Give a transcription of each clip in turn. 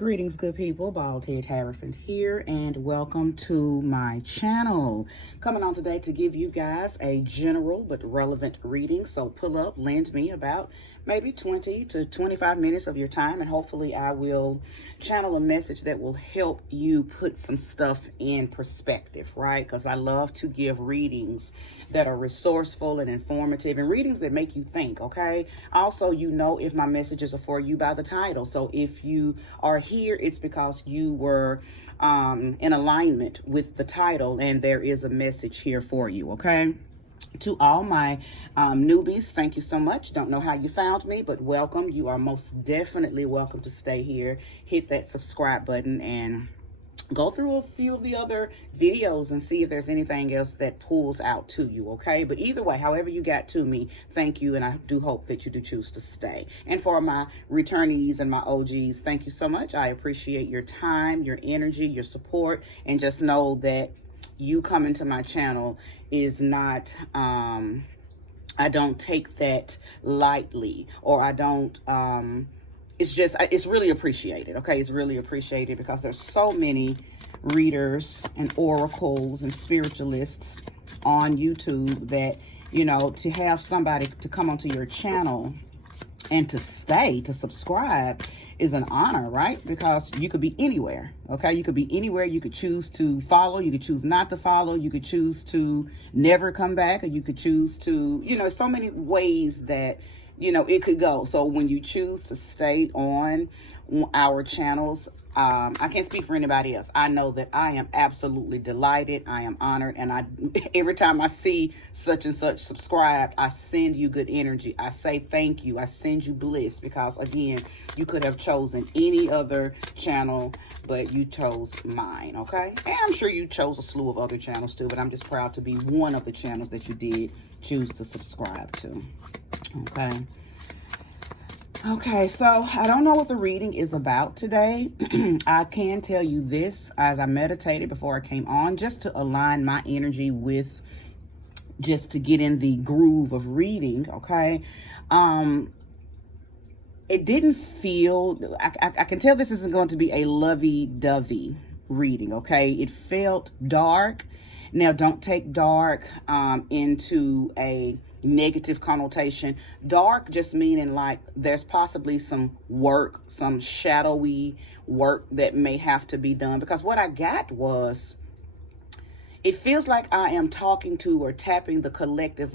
Greetings, good people. Bald-head Hierophant here, and welcome to my channel. Coming on today to give you guys a general but relevant reading. So pull up, lend me about maybe 20 to 25 minutes of your time, and hopefully I will channel a message that will help you put some stuff in perspective, right? Because I love to give readings that are resourceful and informative, and readings that make you think, okay? Also, you know if my messages are for you by the title. So if you are here, it's because you were in alignment with the title, and there is a message here for you, okay? To all my newbies, thank you so much. Don't know how you found me, but welcome. You are most definitely welcome to stay here. Hit that subscribe button and go through a few of the other videos and see if there's anything else that pulls out to you, okay? But either way, however you got to me, thank you, and I do hope that you do choose to stay. And for my returnees and my OGs, thank you so much. I appreciate your time, your energy, your support, and just know that you coming to my channel is not, I don't take that lightly, or I don't, it's really appreciated, okay? It's really appreciated because there's so many readers and oracles and spiritualists on YouTube that, you know, to have somebody to come onto your channel and to stay, to subscribe is an honor, right? Because you could be anywhere, okay? You could be anywhere. You could choose to follow. You could choose not to follow. You could choose to never come back, or you could choose to, you know, so many ways that, you know, it could go. So when you choose to stay on our channels, I can't speak for anybody else. I know that I am absolutely delighted. I am honored. And every time I see such and such subscribed, I send you good energy. I say thank you. I send you bliss, because again, you could have chosen any other channel, but you chose mine, okay? And I'm sure you chose a slew of other channels too, but I'm just proud to be one of the channels that you did choose to subscribe to, okay? Okay, so I don't know what the reading is about today. I can tell you this, as I meditated before I came on, just to align my energy with, just to get in the groove of reading, okay? It didn't feel, I can tell this isn't going to be a lovey-dovey reading, okay? It felt dark. Now, don't take dark into a negative connotation. Dark just meaning like there's possibly some work, some shadowy work that may have to be done. Because what I got was, it feels like I am talking to or tapping the collective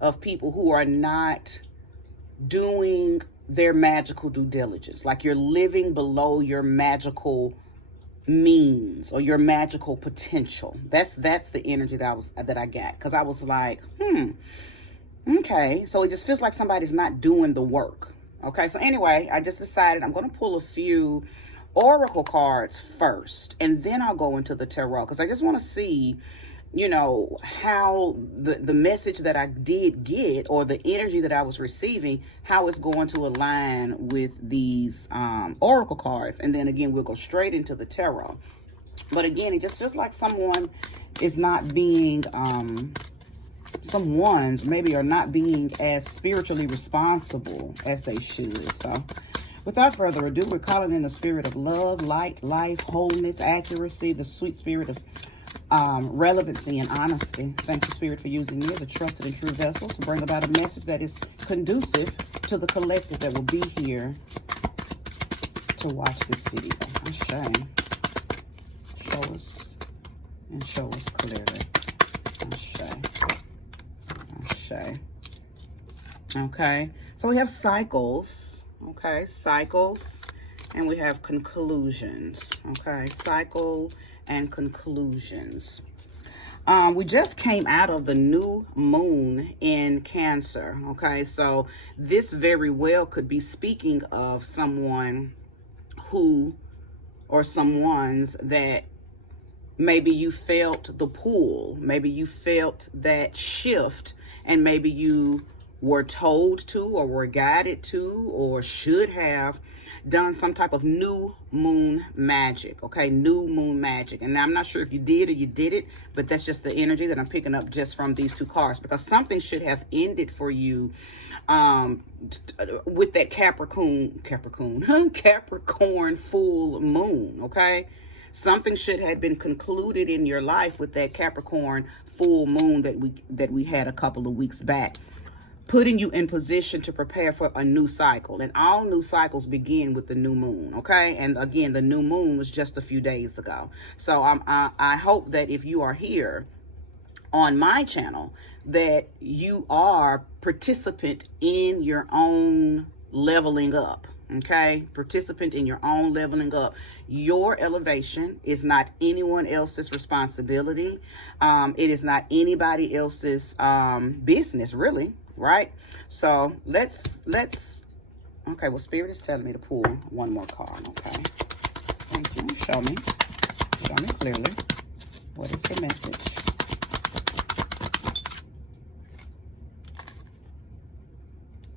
of people who are not doing their magical due diligence. Like you're living below your magical means or your magical potential. That's the energy that I got. Because I was like, okay, so it just feels like somebody's not doing the work. Okay, so anyway, I just decided I'm going to pull a few oracle cards first, and then I'll go into the tarot, because I just want to see, you know, how the message that I did get, or the energy that I was receiving, how it's going to align with these oracle cards. And then again, we'll go straight into the tarot. But again, it just feels like someone is not being... some ones maybe are not being as spiritually responsible as they should. So without further ado, we're calling in the spirit of love, light, life, wholeness, accuracy, the sweet spirit of relevancy and honesty. Thank you, Spirit, for using me as a trusted and true vessel to bring about a message that is conducive to the collective that will be here to watch this video. Ashe. Show us and show us clearly. Ashe. Okay, so we have cycles, okay, cycles, and we have conclusions, okay, cycle and conclusions. We just came out of the new moon in Cancer, okay, so this very well could be speaking of someone who, or someone's that maybe you felt the pull, maybe you felt that shift, and maybe you were told to or were guided to or should have done some type of new moon magic. Okay, new moon magic. And I'm not sure if you did or you did it, but that's just the energy that I'm picking up just from these two cards, because something should have ended for you with that Capricorn full moon. Okay, something should have been concluded in your life with that Capricorn full moon that we had a couple of weeks back, putting you in position to prepare for a new cycle. And all new cycles begin with the new moon, okay? And again, the new moon was just a few days ago. So I hope that if you are here on my channel, that you are participant in your own leveling up. Okay, participant in your own leveling up. Your elevation is not anyone else's responsibility. It is not anybody else's business, really, right? So let's okay, well, Spirit is telling me to pull one more card. Okay, thank you. Show me clearly, what is the message?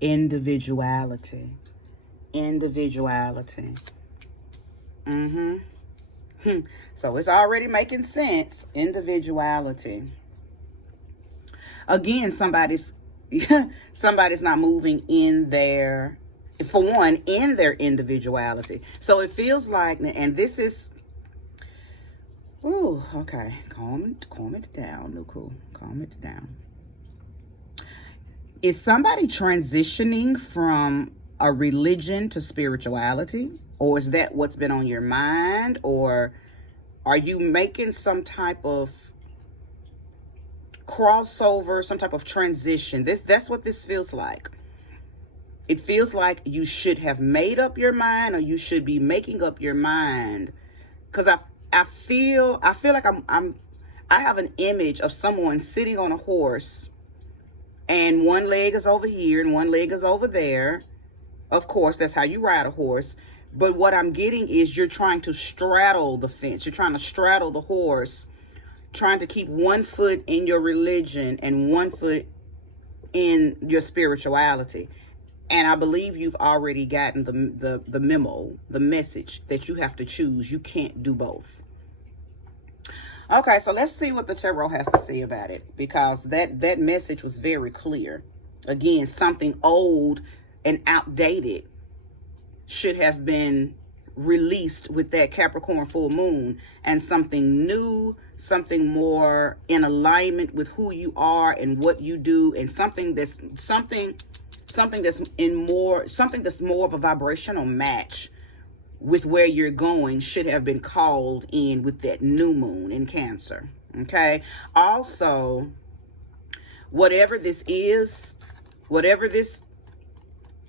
Individuality. So it's already making sense. Individuality. Again, somebody's not moving in their, for one, in their individuality. So it feels like, and this is, oh, okay, calm it down, Nuku. Calm it down. Is somebody transitioning from a religion to spirituality? Or is that what's been on your mind? Or are you making some type of crossover, some type of transition? That's what this feels like. It feels like you should have made up your mind, or you should be making up your mind. Because I feel like I have an image of someone sitting on a horse, and one leg is over here and one leg is over there. Of course, that's how you ride a horse. But what I'm getting is you're trying to straddle the fence. You're trying to straddle the horse, trying to keep one foot in your religion and one foot in your spirituality. And I believe you've already gotten the memo, the message that you have to choose. You can't do both. Okay, so let's see what the tarot has to say about it, because that message was very clear. Again, something old and outdated should have been released with that Capricorn full moon, and something new, something more in alignment with who you are and what you do, and something that's more of a vibrational match with where you're going should have been called in with that new moon in Cancer. Okay, also, whatever this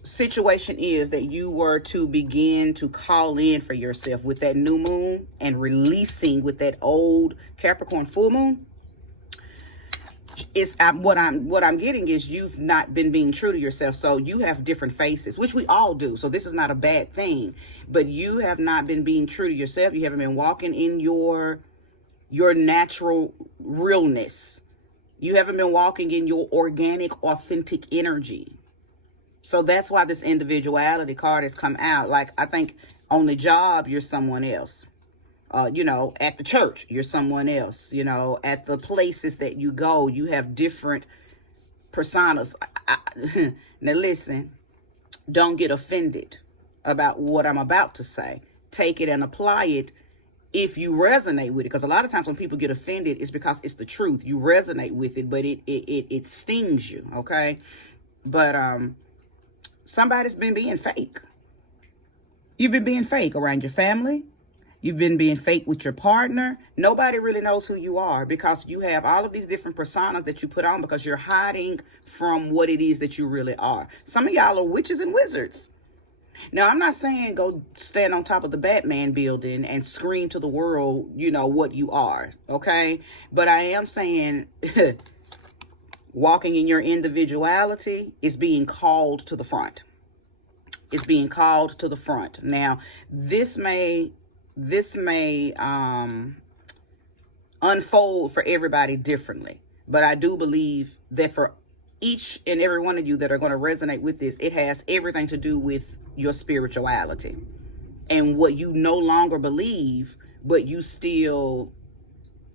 situation is that you were to begin to call in for yourself with that new moon and releasing with that old Capricorn full moon, is what I'm getting is you've not been being true to yourself. So you have different faces, which we all do. So this is not a bad thing, but you have not been being true to yourself. You haven't been walking in your natural realness. You haven't been walking in your organic, authentic energy. So that's why this individuality card has come out. Like, I think on the job, you're someone else. At the church, you're someone else. At the places that you go, you have different personas. Now listen, don't get offended about what I'm about to say. Take it and apply it if you resonate with it. Because a lot of times when people get offended, it's because it's the truth. You resonate with it, but it stings you, okay? But somebody's been being fake. You've been being fake around your family. You've been being fake with your partner. Nobody really knows who you are, because you have all of these different personas that you put on because you're hiding from what it is that you really are. Some of y'all are witches and wizards. Now, I'm not saying go stand on top of the Batman building and scream to the world, what you are, okay? But I am saying walking in your individuality is being called to the front. It's being called to the front. Now, this may unfold for everybody differently, but I do believe that for each and every one of you that are going to resonate with this, it has everything to do with your spirituality and what you no longer believe, but you still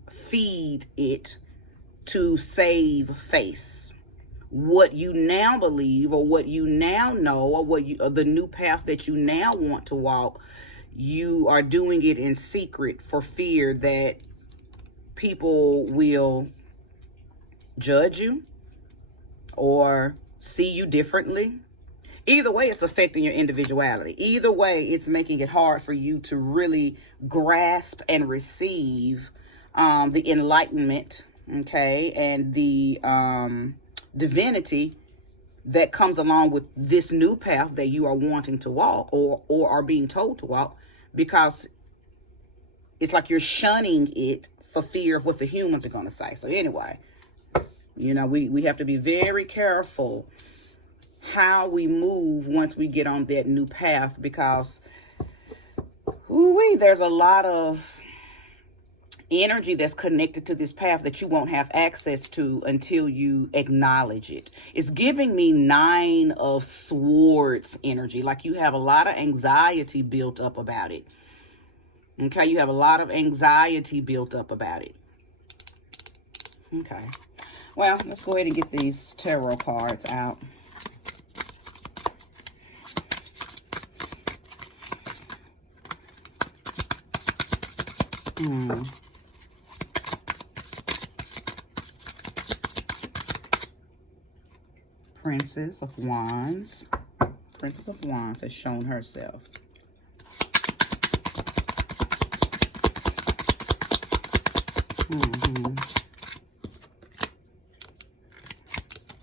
feed it to save face. What you now believe, or what you now know, or or the new path that you now want to walk, you are doing it in secret for fear that people will judge you or see you differently. Either way, it's affecting your individuality. Either way, it's making it hard for you to really grasp and receive the enlightenment, okay, and the divinity that comes along with this new path that you are wanting to walk, or are being told to walk, because it's like you're shunning it for fear of what the humans are going to say. So anyway, you know, we have to be very careful how we move once we get on that new path, because there's a lot of energy that's connected to this path that you won't have access to until you acknowledge it. It's giving me 9 of Swords energy, like you have a lot of anxiety built up about it. Okay, you have a lot of anxiety built up about it. Okay, well, let's go ahead and get these tarot cards out. Princess of Wands. Princess of Wands has shown herself.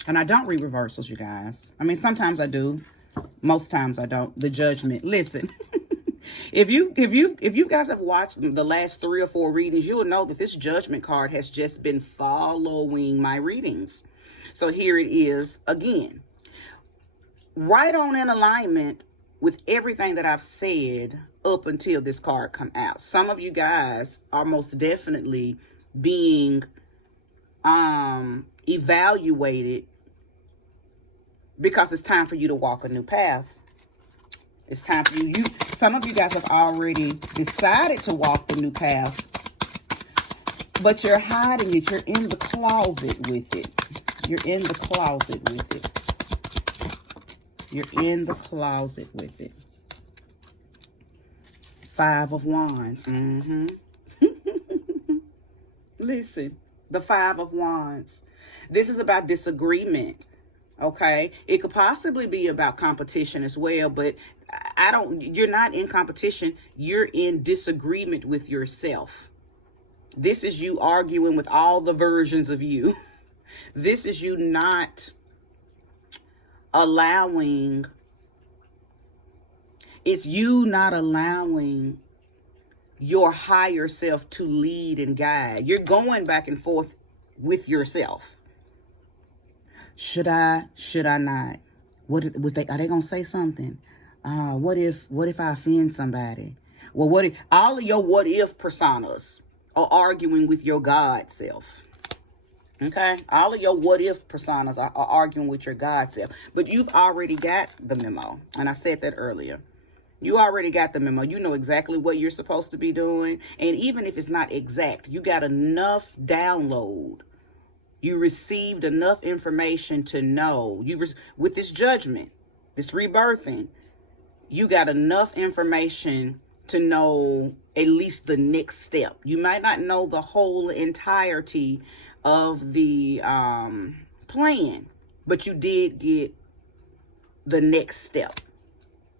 And I don't read reversals, you guys. I mean, sometimes I do. Most times I don't. The Judgment. Listen. If you guys have watched the last 3 or 4 readings, you'll know that this Judgment card has just been following my readings. So here it is again. Right on in alignment with everything that I've said up until this card come out. Some of you guys are most definitely being evaluated because it's time for you to walk a new path. It's time for you. Some of you guys have already decided to walk the new path, but you're hiding it. You're in the closet with it. You're in the closet with it. You're in the closet with it. 5 of Wands. Listen, the 5 of Wands. This is about disagreement. Okay, it could possibly be about competition as well, but you're not in competition. You're in disagreement with yourself. This is you arguing with all the versions of you. This is you not allowing, it's you not allowing your higher self to lead and guide. You're going back and forth with yourself. Should I not? Are they gonna say something? What if I offend somebody? Well, what if all of your what if personas are arguing with your God self? Okay, all of your what if personas are arguing with your God self, but you've already got the memo, and I said that earlier. You already got the memo. You know exactly what you're supposed to be doing, and even if it's not exact, you got enough download. You received enough information to know. With this Judgment, this rebirthing, you got enough information to know at least the next step. You might not know the whole entirety of the plan, but you did get the next step.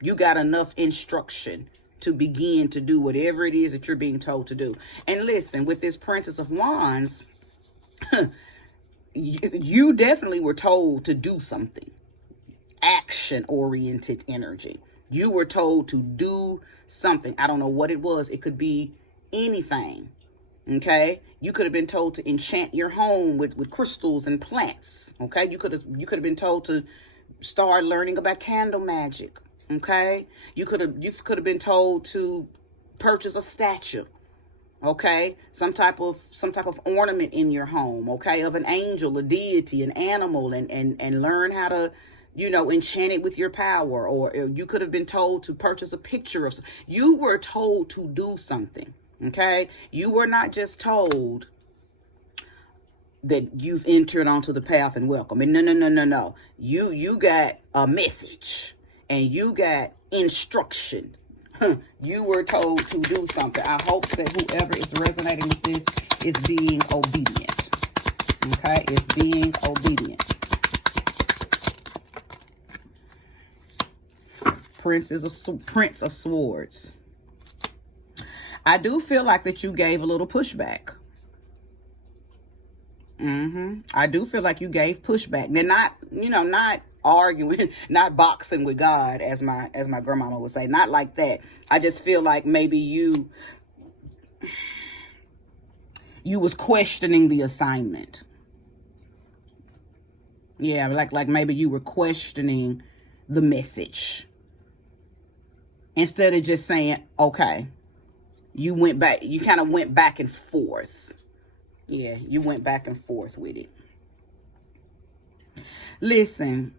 You got enough instruction to begin to do whatever it is that you're being told to do. And listen, with this Princess of Wands, you definitely were told to do something. Action-oriented energy. You were told to do something. I don't know what it was. It could be anything. Okay? You could have been told to enchant your home with crystals and plants. Okay? You could have been told to start learning about candle magic. Okay? You could have been told to purchase a statue. Okay, some type of ornament in your home, okay, of an angel, a deity, an animal, and learn how to, enchant it with your power. Or you could have been told to purchase a picture of, you were told to do something. Okay, you were not just told that you've entered onto the path and welcome. And no. You got a message and you got instruction. You were told to do something. I hope that whoever is resonating with this is being obedient. Okay, it's being obedient. Prince of Swords. I do feel like that you gave a little pushback. I do feel like you gave pushback. They're not arguing, not boxing with God, as my grandmama would say. Not like that. I just feel like maybe you was questioning the assignment. Yeah, like maybe you were questioning the message. Instead of just saying, okay, you kind of went back and forth. Yeah, you went back and forth with it. Listen,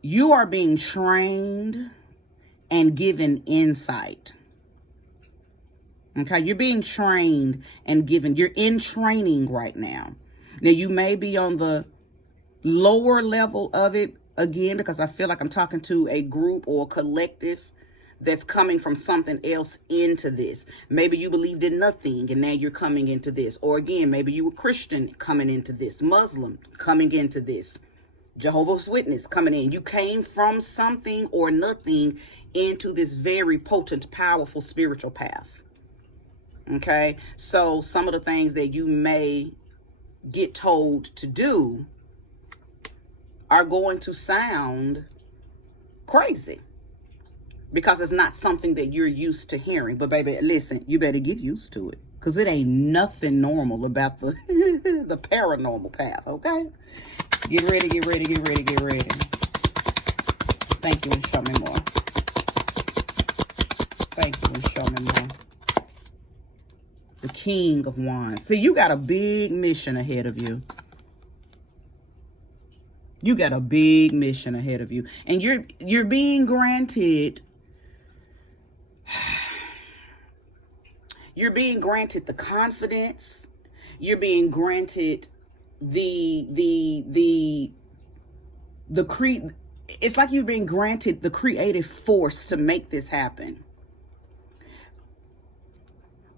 you are being trained and given insight. Okay, you're being trained and given, you're in training right now. Now, you may be on the lower level of it, again, because I feel like I'm talking to a group or a collective that's coming from something else into this. Maybe you believed in nothing and now you're coming into this. Or again, maybe you were Christian coming into this, Muslim coming into this, Jehovah's Witness coming in. You came from something or nothing into this very potent, powerful spiritual path. Okay, so some of the things that you may get told to do are going to sound crazy, because it's not something that you're used to hearing. But baby, listen, you better get used to it, because it ain't nothing normal about the the paranormal path, okay? Get ready, get ready, get ready, get ready. Thank you, and show me more. Thank you, and show me more. The King of Wands. See, you got a big mission ahead of you. You got a big mission ahead of you. And you're being granted, you're being granted the confidence. You're being granted it's like you're being granted the creative force to make this happen.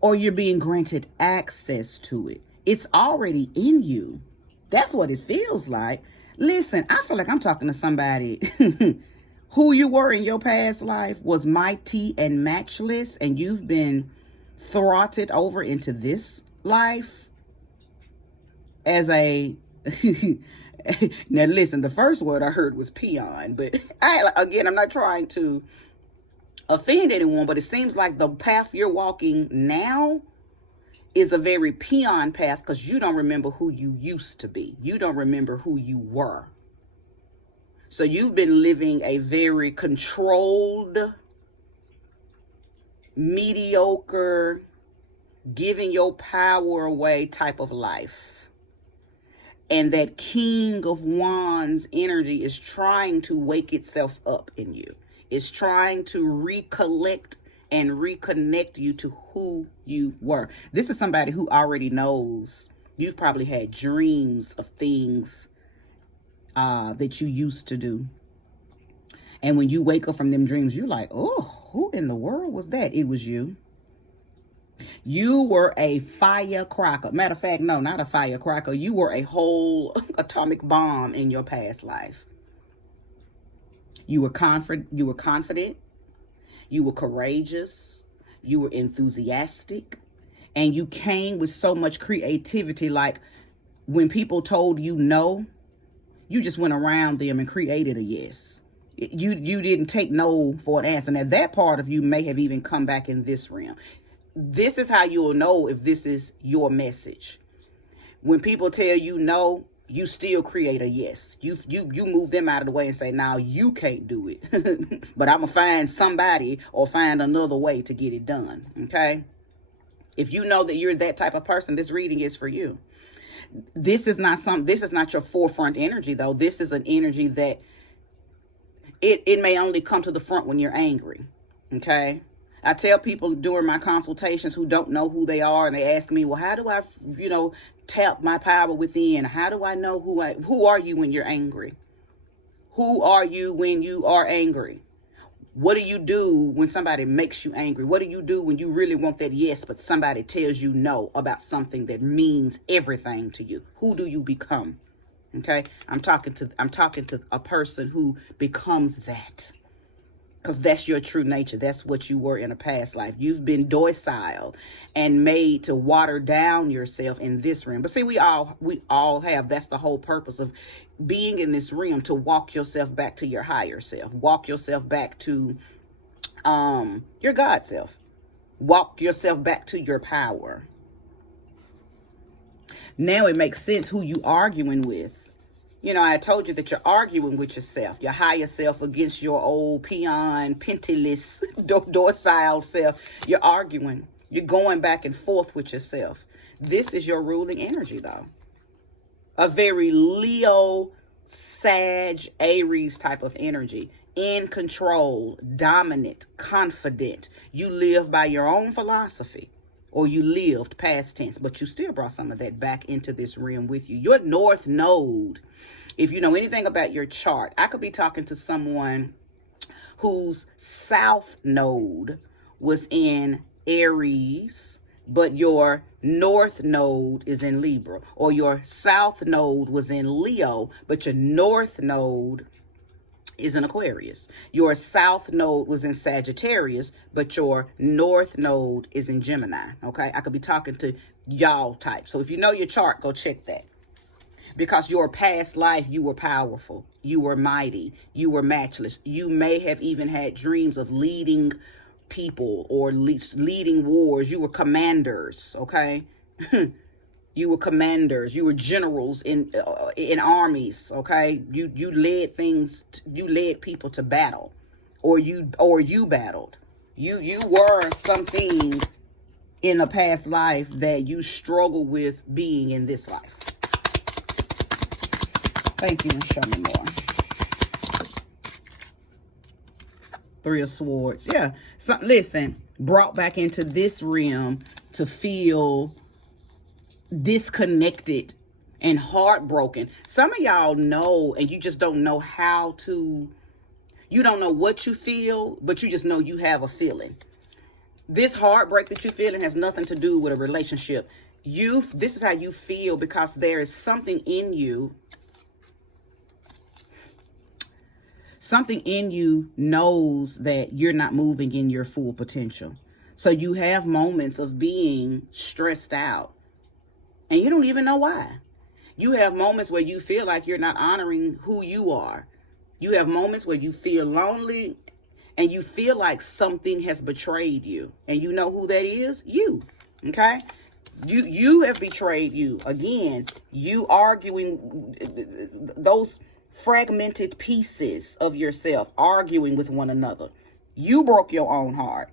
Or you're being granted access to it. It's already in you. That's what it feels like. Listen, I feel like I'm talking to somebody who you were in your past life was mighty and matchless, and you've been throttled over into this life as a now listen, the first word I heard was peon, but I'm not trying to offend anyone, but it seems like the path you're walking now is a very peon path, because you don't remember who you used to be. You don't remember who you were. So you've been living a very controlled, mediocre, giving your power away type of life. And that King of Wands energy is trying to wake itself up in you. It's trying to recollect and reconnect you to who you were. This is somebody who already knows. You've probably had dreams of things that you used to do. And when you wake up from them dreams, you're like, oh, who in the world was that? It was you. You were a firecracker. Matter of fact, no, not a firecracker. You were a whole atomic bomb in your past life. You were confident. You were courageous. You were enthusiastic. And you came with so much creativity. Like when people told you no, you just went around them and created a yes. You didn't take no for an answer. Now that part of you may have even come back in this realm. This is how you will know if this is your message. When people tell you no, you still create a yes. You move them out of the way and say, now you can't do it. But I'm going to find somebody or find another way to get it done. Okay? If you know that you're that type of person, this reading is for you. This is not your forefront energy, though. This is an energy that it may only come to the front when you're angry. Okay. I tell people during my consultations who don't know who they are, and they ask me, well, how do I, tap my power within? How do I know who are you when you're angry? Who are you when you are angry? What do you do when somebody makes you angry? What do you do when you really want that yes, but somebody tells you no about something that means everything to you? Who do you become? Okay. I'm talking to a person who becomes that. Because that's your true nature. That's what you were in a past life. You've been docile and made to water down yourself in this realm. But see, we all have. That's the whole purpose of being in this realm, to walk yourself back to your higher self. Walk yourself back to your God self. Walk yourself back to your power. Now it makes sense who you arguing with. I told you that you're arguing with yourself, your higher self against your old peon, penniless, docile self. You're arguing. You're going back and forth with yourself. This is your ruling energy, though. A very Leo, Sag, Aries type of energy. In control, dominant, confident. You live by your own philosophy. Or you lived past tense, but you still brought some of that back into this realm with you. Your North Node, if you know anything about your chart, I could be talking to someone whose South Node was in Aries, but your North Node is in Libra. Or your South Node was in Leo, but your North Node is in Aquarius. Your South Node was in Sagittarius, but your North Node is in Gemini. Okay, I could be talking to y'all type. So if you know your chart, go check that. Because your past life, you were powerful, you were mighty, you were matchless. You may have even had dreams of leading people or leading wars. You were commanders. Okay. You were commanders. You were generals in armies. Okay, you led things. You led people to battle, or you battled. You were something in a past life that you struggle with being in this life. Thank you, and show me more. Three of Swords. Yeah. So listen, brought back into this realm to feel disconnected and heartbroken. Some of y'all know, and you just don't know how to, you don't know what you feel, but you just know you have a feeling. This heartbreak that you're feeling has nothing to do with a relationship. This is how you feel because there is something in you. Something in you knows that you're not moving in your full potential. So you have moments of being stressed out. And you don't even know why. You have moments where you feel like you're not honoring who you are. You have moments where you feel lonely and you feel like something has betrayed you. And you know who that is? You. Okay? You have betrayed you. Again, you arguing those fragmented pieces of yourself, arguing with one another. You broke your own heart.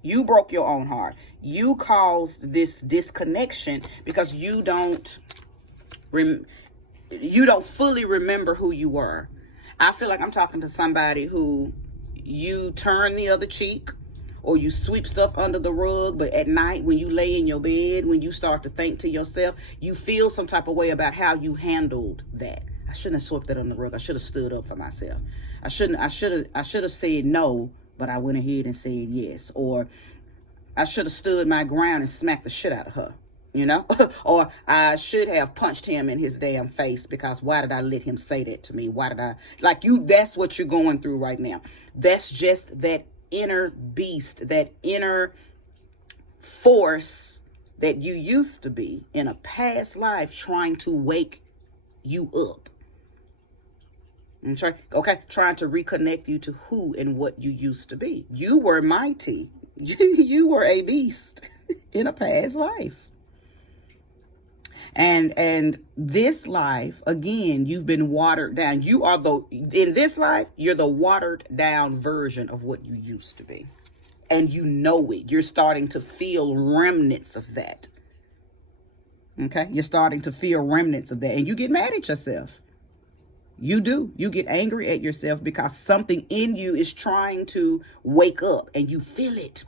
You broke your own heart. You caused this disconnection because you don't fully remember who you were. I feel like I'm talking to somebody who you turn the other cheek or you sweep stuff under the rug, but at night when you lay in your bed, when you start to think to yourself, you feel some type of way about how you handled that. I shouldn't have swept that on the rug. I should have stood up for myself. I should have said no, but I went ahead and said yes. Or I should have stood my ground and smacked the shit out of her, or I should have punched him in his damn face because why did I let him say that to me? Why did I, that's what you're going through right now. That's just that inner beast, that inner force that you used to be in a past life trying to wake you up. Trying to reconnect you to who and what you used to be. You were mighty. You were a beast in a past life. And this life, again, you've been watered down. In this life, you're the watered down version of what you used to be. and you know it. You're starting to feel remnants of that. Okay? You're starting to feel remnants of that, and you get mad at yourself. You do. You get angry at yourself because something in you is trying to wake up, and you feel it.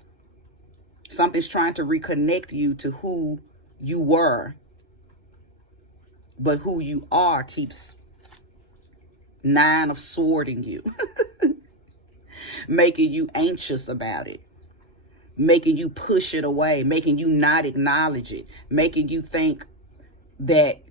Something's trying to reconnect you to who you were, but who you are keeps nine of swording you, making you anxious about it, making you push it away, making you not acknowledge it, making you think that,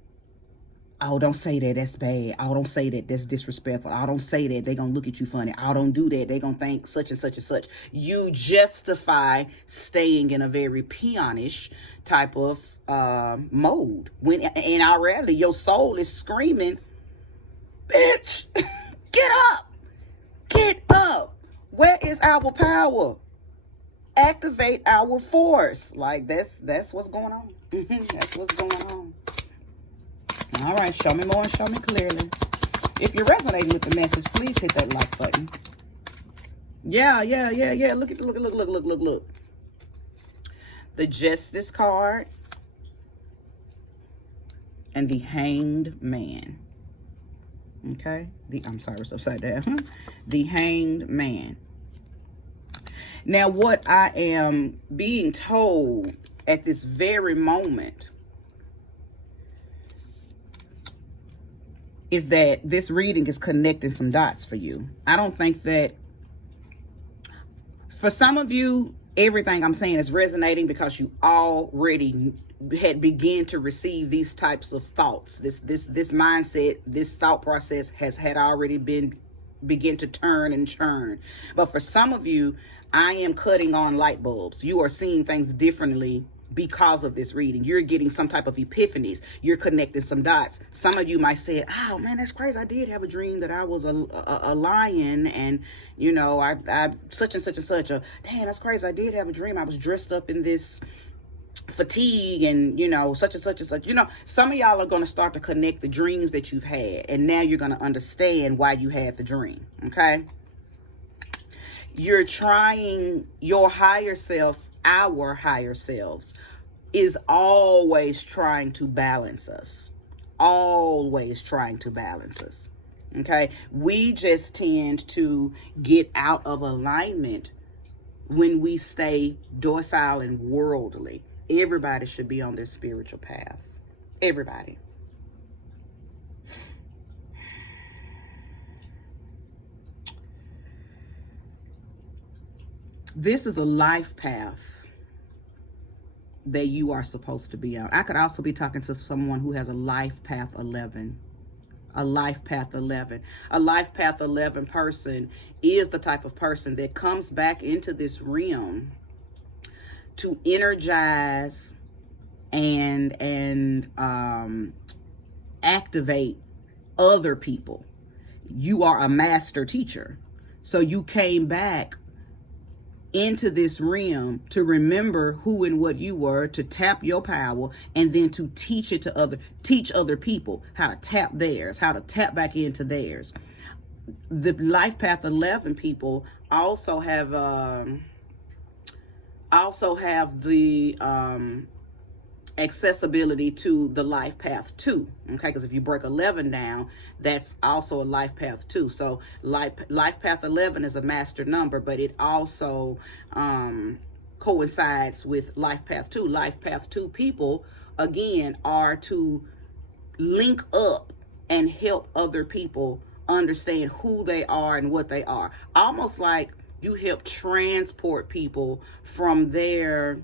oh, don't say that, that's bad. Oh, don't say that, that's disrespectful. Oh, don't say that, they're going to look at you funny. Oh, don't do that, they're going to think such and such and such. You justify staying in a very peonish type of mode. When in our reality, your soul is screaming, bitch, get up, get up. Where is our power? Activate our force. Like that's what's going on. That's what's going on. All right, show me more and show me clearly. If you're resonating with the message, please hit that like button. Yeah. Look. The Justice card and the Hanged Man. Okay, I'm sorry, it's upside down. The Hanged Man. Now, what I am being told at this very moment is that this reading is connecting some dots for you. I don't think that, for some of you, everything I'm saying is resonating because you already had begun to receive these types of thoughts. This mindset, this thought process had already begin to turn and churn. But for some of you, I am cutting on light bulbs. You are seeing things differently because of this reading. You're getting some type of epiphanies. You're connecting some dots. Some of you might say, oh man, that's crazy. I did have a dream that I was a lion, and you know, I such and such and such. Or damn, that's crazy. I did have a dream I was dressed up in this fatigue, and you know, such and such and such. You know, some of y'all are going to start to connect the dreams that you've had, and now you're going to understand why you had the dream. Okay, you're trying, your higher self, our higher selves, is always trying to balance us. Always trying to balance us. Okay, we just tend to get out of alignment when we stay docile and worldly. Everybody should be on their spiritual path. Everybody. This is a life path that you are supposed to be on. I could also be talking to someone who has a life path 11. A life path 11. A life path 11 person is the type of person that comes back into this realm to energize and activate other people. You are a master teacher. So you came back into this realm to remember who and what you were, to tap your power, and then to teach it to teach other people how to tap theirs, how to tap back into theirs. The life path 11 people also have the accessibility to the life path 2. Okay, because if you break 11 down, that's also a life path 2. So life path 11 is a master number, but it also coincides with life path 2. Life path 2 people, again, are to link up and help other people understand who they are and what they are. Almost like you help transport people from their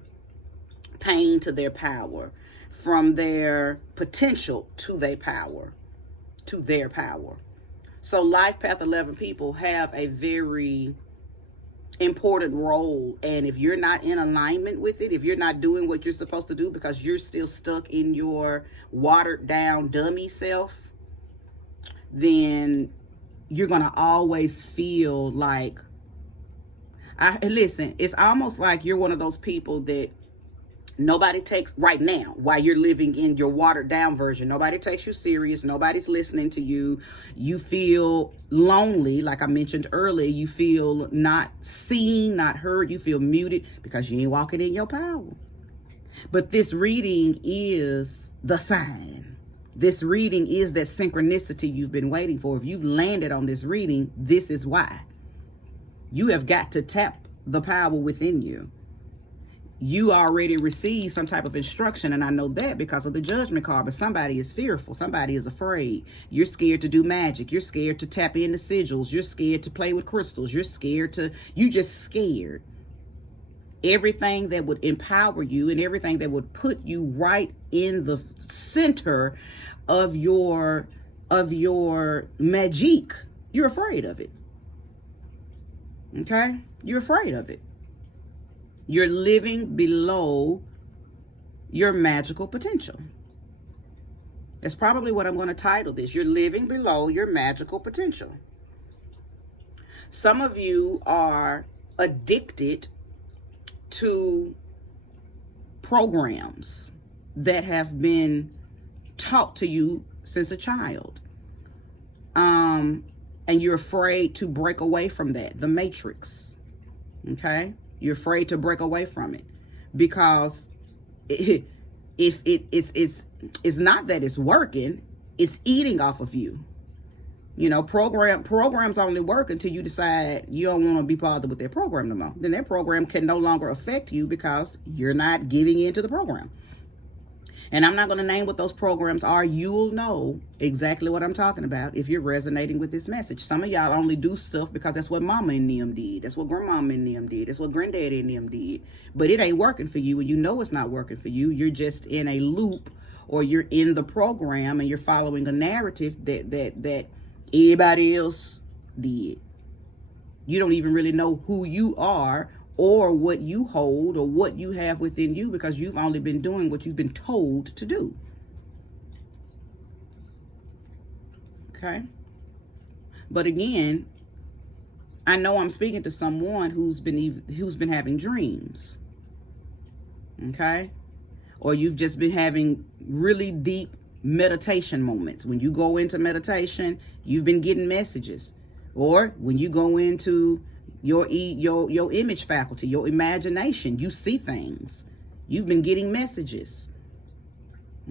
pain to their power, from their potential to their power, So life path 11 people have a very important role, and if you're not in alignment with it, if you're not doing what you're supposed to do because you're still stuck in your watered down dummy self, then you're gonna always feel like, listen, it's almost like you're one of those people that Nobody takes, right now, while you're living in your watered down version, nobody takes you serious. Nobody's listening to you. You feel lonely, like I mentioned earlier. You feel not seen, not heard. You feel muted because you ain't walking in your power. But this reading is the sign. This reading is that synchronicity you've been waiting for. If you've landed on this reading, this is why. You have got to tap the power within you. You already received some type of instruction, and I know that because of the judgment card, but somebody is fearful. Somebody is afraid. You're scared to do magic. You're scared to tap into sigils. You're scared to play with crystals. You're just scared. Everything that would empower you and everything that would put you right in the center of your magic, you're afraid of it. Okay? You're afraid of it. You're living below your magical potential. That's probably what I'm going to title this. You're living below your magical potential. Some of you are addicted to programs that have been taught to you since a child. And you're afraid to break away from that. The matrix. Okay? You're afraid to break away from it because it's not that it's working, it's eating off of you. You know, programs only work until you decide you don't want to be bothered with their program no more. Then that program can no longer affect you because you're not giving in to the program. And I'm not going to name what those programs are. You'll know exactly what I'm talking about if you're resonating with this message. Some of y'all only do stuff because that's what mama and them did. That's what grandmama and them did. That's what granddaddy and them did. But it ain't working for you, and you know it's not working for you. You're just in a loop, or you're in the program and you're following a narrative that everybody else did. You don't even really know who you are or what you hold or what you have within you because you've only been doing what you've been told to do. Okay? But again, I know I'm speaking to someone who's been having dreams. Okay? Or you've just been having really deep meditation moments. When you go into meditation, you've been getting messages. Or when you go into your image faculty, your imagination, you see things. You've been getting messages.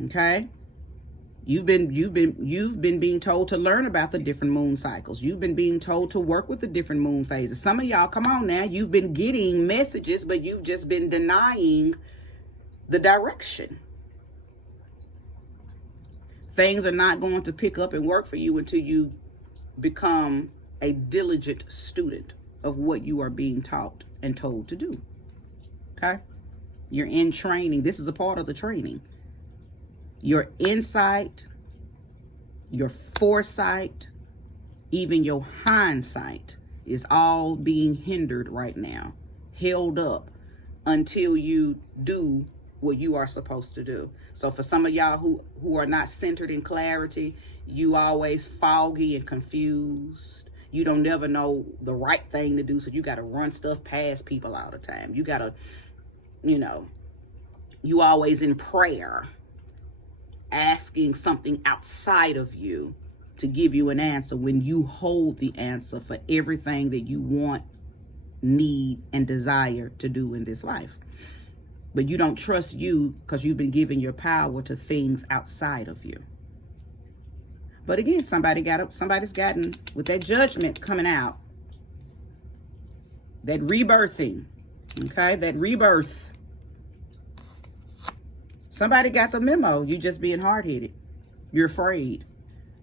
Okay? You've been being told to learn about the different moon cycles. You've been being told to work with the different moon phases. Some of y'all, come on now, you've been getting messages, but you've just been denying the direction. Things are not going to pick up and work for you until you become a diligent student of what you are being taught and told to do. Okay? You're in training. This is a part of the training. Your insight, your foresight, even your hindsight is all being hindered right now, held up until you do what you are supposed to do. So for some of y'all who are not centered in clarity, you always foggy and confused. You don't never know the right thing to do, so you got to run stuff past people all the time. You got to, you always in prayer, asking something outside of you to give you an answer when you hold the answer for everything that you want, need, and desire to do in this life. But you don't trust you because you've been giving your power to things outside of you. But again, somebody's gotten, with that judgment coming out, that rebirthing, okay, that rebirth. Somebody got the memo. You just being hard-headed. You're afraid.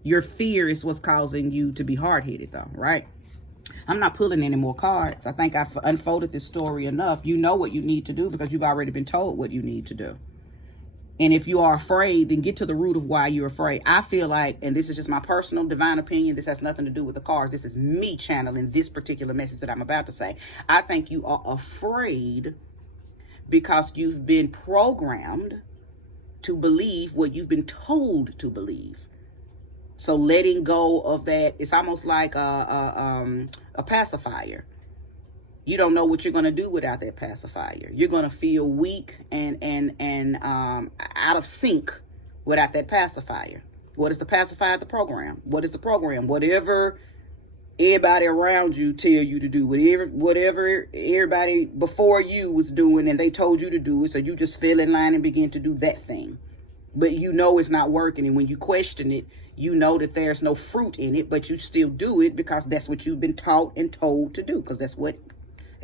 Your fear is what's causing you to be hard-headed, though, right? I'm not pulling any more cards. I think I've unfolded this story enough. You know what you need to do because you've already been told what you need to do. And if you are afraid, then get to the root of why you're afraid. I feel like, and this is just my personal divine opinion, this has nothing to do with the cards. This is me channeling this particular message that I'm about to say. I think you are afraid because you've been programmed to believe what you've been told to believe. So letting go of that, it's almost like a pacifier. You don't know what you're going to do without that pacifier. You're going to feel weak and out of sync without that pacifier. What is the pacifier? The program. What is the program? Whatever everybody around you tell you to do, whatever everybody before you was doing and they told you to do it, so you just fell in line and begin to do that thing. But you know it's not working, and when you question it, you know that there's no fruit in it, but you still do it because that's what you've been taught and told to do, because that's what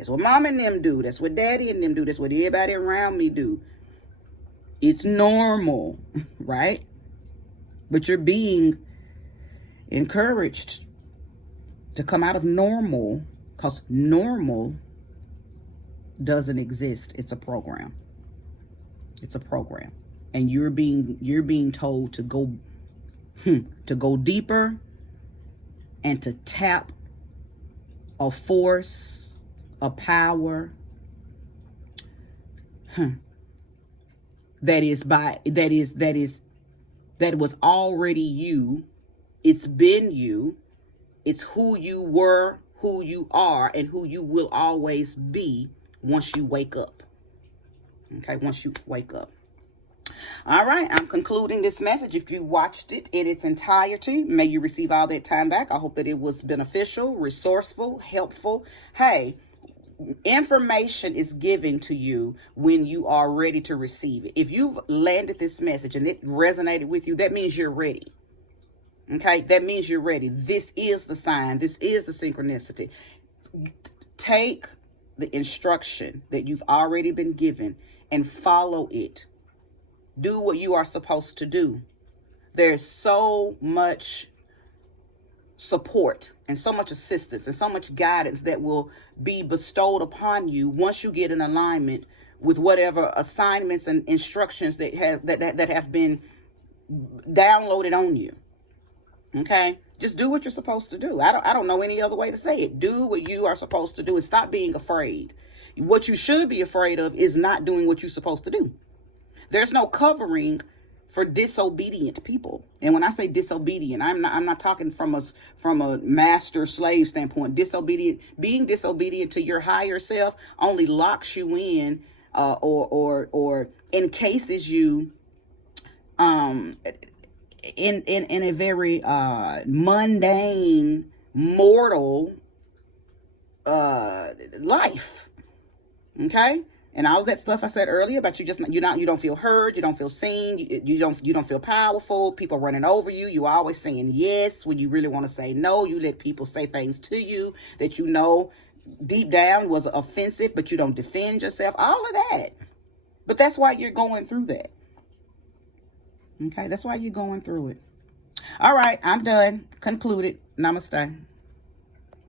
mom and them do, that's what daddy and them do, that's what everybody around me do. It's normal, right? But you're being encouraged to come out of normal, because normal doesn't exist. It's a program. It's a program. And you're being told to go deeper and to tap a force, a power that was already you. It's been you. It's who you were, who you are, and who you will always be once you wake up. Okay, once you wake up. All right, I'm concluding this message. If you watched it in its entirety, may you receive all that time back. I hope that it was beneficial, resourceful, helpful. Hey, information is given to you when you are ready to receive it. If you've landed this message and it resonated with you, that means you're ready. Okay, that means you're ready. This is the sign. This is the synchronicity. Take the instruction that you've already been given and follow it. Do what you are supposed to do. There's so much support and so much assistance and so much guidance that will be bestowed upon you once you get in alignment with whatever assignments and instructions that have been downloaded on you. Okay, just do what you're supposed to do. I don't know any other way to say it. Do what you are supposed to do and stop being afraid. What you should be afraid of is not doing what you're supposed to do. There's no covering for disobedient people. And when I say disobedient, I'm not talking from a master slave standpoint. Being disobedient to your higher self only locks you in or encases you in a very mundane, mortal life. Okay? And all of that stuff I said earlier about you don't feel heard, you don't feel seen, you don't feel powerful, people running over you, you always saying yes when you really want to say no, you let people say things to you that you know deep down was offensive, but you don't defend yourself, all of that. But that's why you're going through that. Okay, that's why you're going through it. All right, I'm done. Concluded. Namaste.